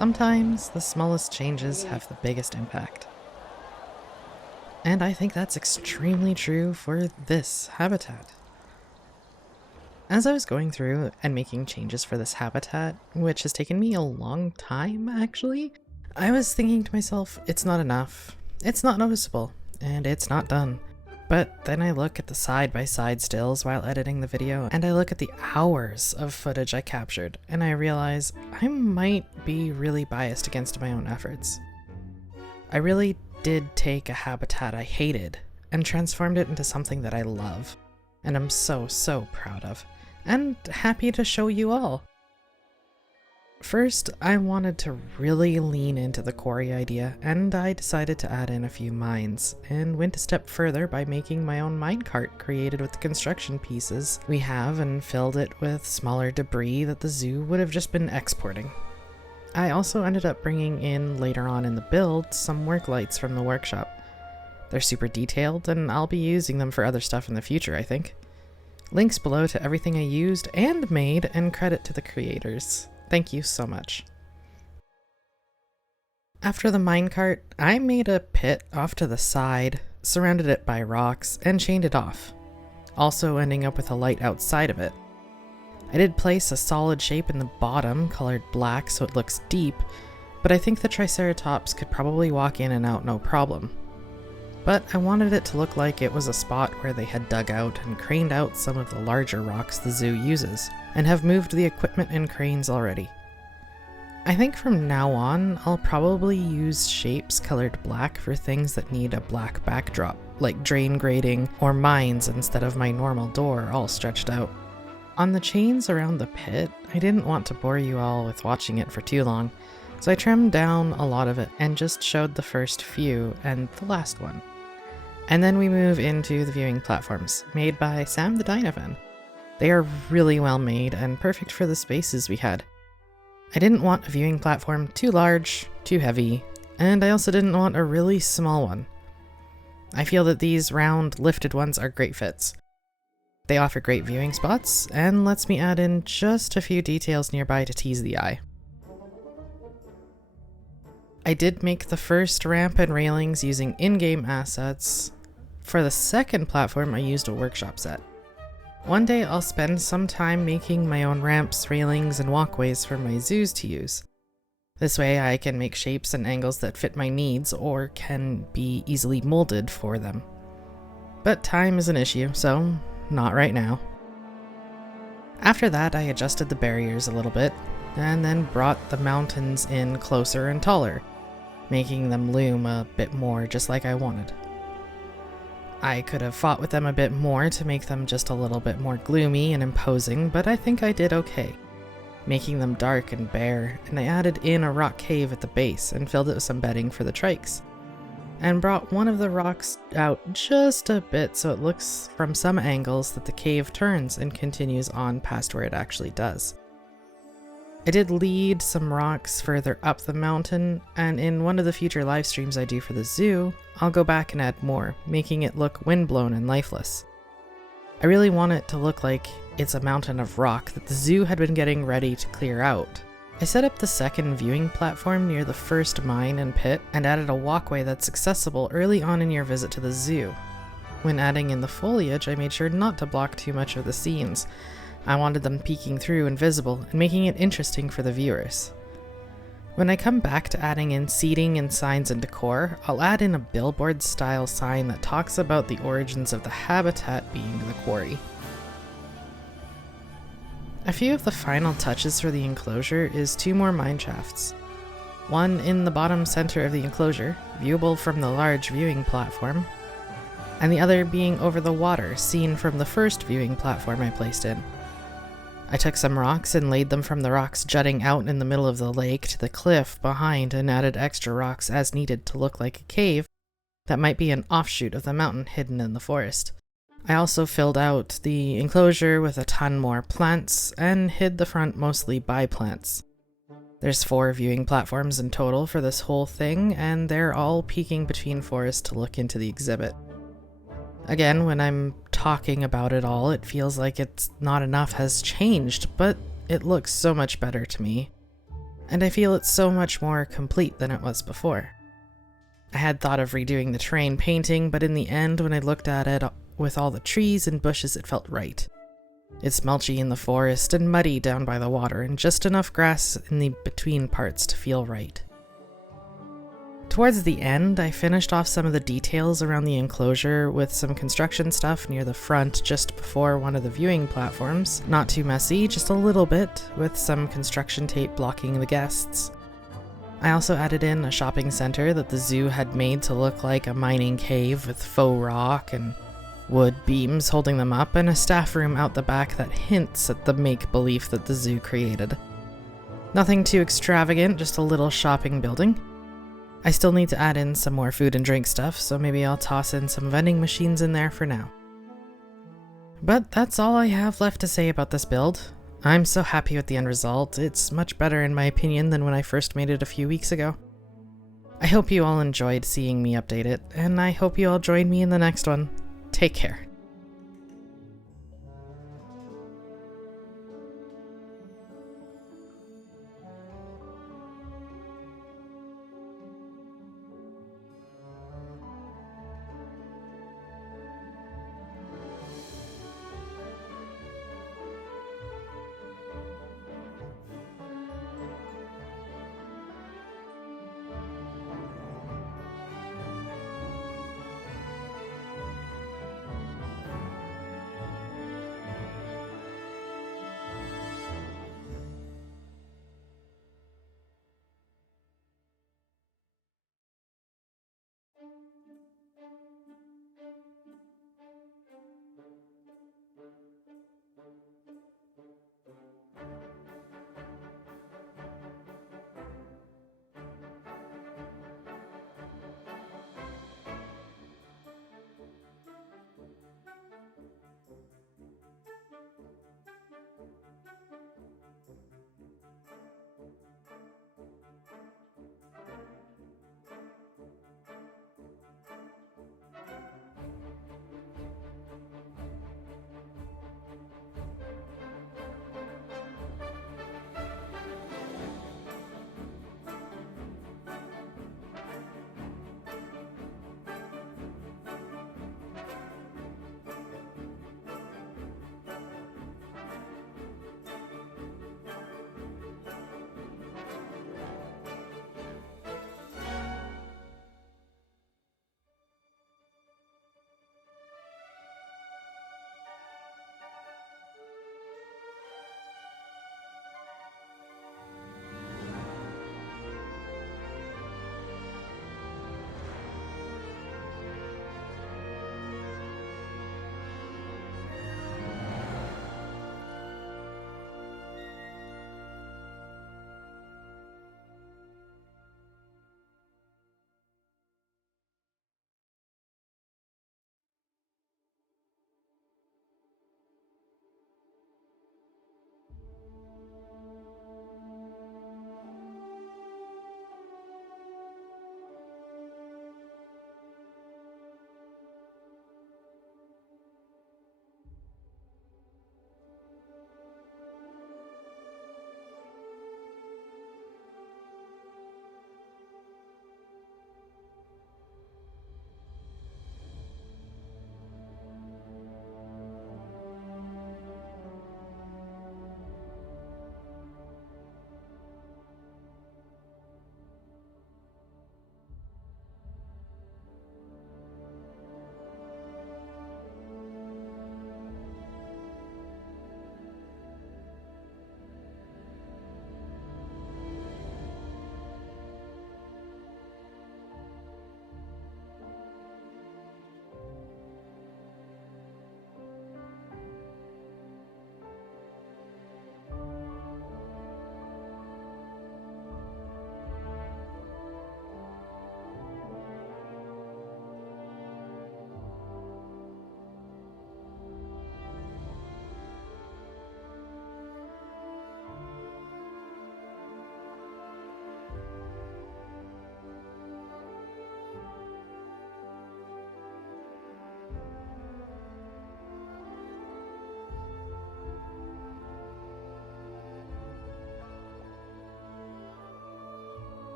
Sometimes the smallest changes have the biggest impact. And I think that's extremely true for this habitat. As I was going through and making changes for this habitat, which has taken me a long time actually, I was thinking to myself, it's not enough, it's not noticeable, and it's not done. But then I look at the side-by-side stills while editing the video, and I look at the hours of footage I captured, and I realize I might be really biased against my own efforts. I really did take a habitat I hated and transformed it into something that I love, and I'm so proud of, and happy to show you all. First, I wanted to really lean into the quarry idea, and I decided to add in a few mines, and went a step further by making my own minecart created with the construction pieces we have and filled it with smaller debris that the zoo would have just been exporting. I also ended up bringing in, later on in the build, some work lights from the workshop. They're super detailed, and I'll be using them for other stuff in the future, I think. Links below to everything I used and made, and credit to the creators. Thank you so much. After the minecart, I made a pit off to the side, surrounded it by rocks, and chained it off, also ending up with a light outside of it. I did place a solid shape in the bottom, colored black so it looks deep, but I think the Triceratops could probably walk in and out no problem. But I wanted it to look like it was a spot where they had dug out and craned out some of the larger rocks the zoo uses, and have moved the equipment and cranes already. I think from now on, I'll probably use shapes colored black for things that need a black backdrop, like drain grating or mines instead of my normal door all stretched out. On the chains around the pit, I didn't want to bore you all with watching it for too long, so I trimmed down a lot of it and just showed the first few and the last one. And then we move into the viewing platforms, made by Sam the Dynafan. They are really well made and perfect for the spaces we had. I didn't want a viewing platform too large, too heavy, and I also didn't want a really small one. I feel that these round, lifted ones are great fits. They offer great viewing spots, and lets me add in just a few details nearby to tease the eye. I did make the first ramp and railings using in-game assets. For the second platform, I used a workshop set. One day I'll spend some time making my own ramps, railings, and walkways for my zoos to use. This way I can make shapes and angles that fit my needs or can be easily molded for them. But time is an issue, so not right now. After that, I adjusted the barriers a little bit, and then brought the mountains in closer and taller, making them loom a bit more just like I wanted. I could have fought with them a bit more to make them just a little bit more gloomy and imposing, but I think I did okay, making them dark and bare, and I added in a rock cave at the base and filled it with some bedding for the trikes, and brought one of the rocks out just a bit so it looks from some angles that the cave turns and continues on past where it actually does. I did lead some rocks further up the mountain, and in one of the future live streams I do for the zoo, I'll go back and add more, making it look windblown and lifeless. I really want it to look like it's a mountain of rock that the zoo had been getting ready to clear out. I set up the second viewing platform near the first mine and pit, and added a walkway that's accessible early on in your visit to the zoo. When adding in the foliage, I made sure not to block too much of the scenes. I wanted them peeking through and visible, and making it interesting for the viewers. When I come back to adding in seating and signs and decor, I'll add in a billboard-style sign that talks about the origins of the habitat being the quarry. A few of the final touches for the enclosure is 2 more mine shafts. One in the bottom center of the enclosure, viewable from the large viewing platform, and the other being over the water, seen from the first viewing platform I placed in. I took some rocks and laid them from the rocks jutting out in the middle of the lake to the cliff behind, and added extra rocks as needed to look like a cave that might be an offshoot of the mountain hidden in the forest. I also filled out the enclosure with a ton more plants and hid the front mostly by plants. There's 4 viewing platforms in total for this whole thing, and they're all peeking between forests to look into the exhibit. Again, when I'm talking about it all, it feels like it's not enough has changed, but it looks so much better to me. and I feel it's so much more complete than it was before. I had thought of redoing the terrain painting, but in the end, when I looked at it with all the trees and bushes, it felt right. It's mulchy in the forest and muddy down by the water, and just enough grass in the between parts to feel right. Towards the end, I finished off some of the details around the enclosure with some construction stuff near the front just before one of the viewing platforms. Not too messy, just a little bit, with some construction tape blocking the guests. I also added in a shopping center that the zoo had made to look like a mining cave with faux rock and wood beams holding them up, and a staff room out the back that hints at the make-believe that the zoo created. Nothing too extravagant, just a little shopping building. I still need to add in some more food and drink stuff, so maybe I'll toss in some vending machines in there for now. But that's all I have left to say about this build. I'm so happy with the end result. It's much better in my opinion than when I first made it a few weeks ago. I hope you all enjoyed seeing me update it, and I hope you all join me in the next one. Take care.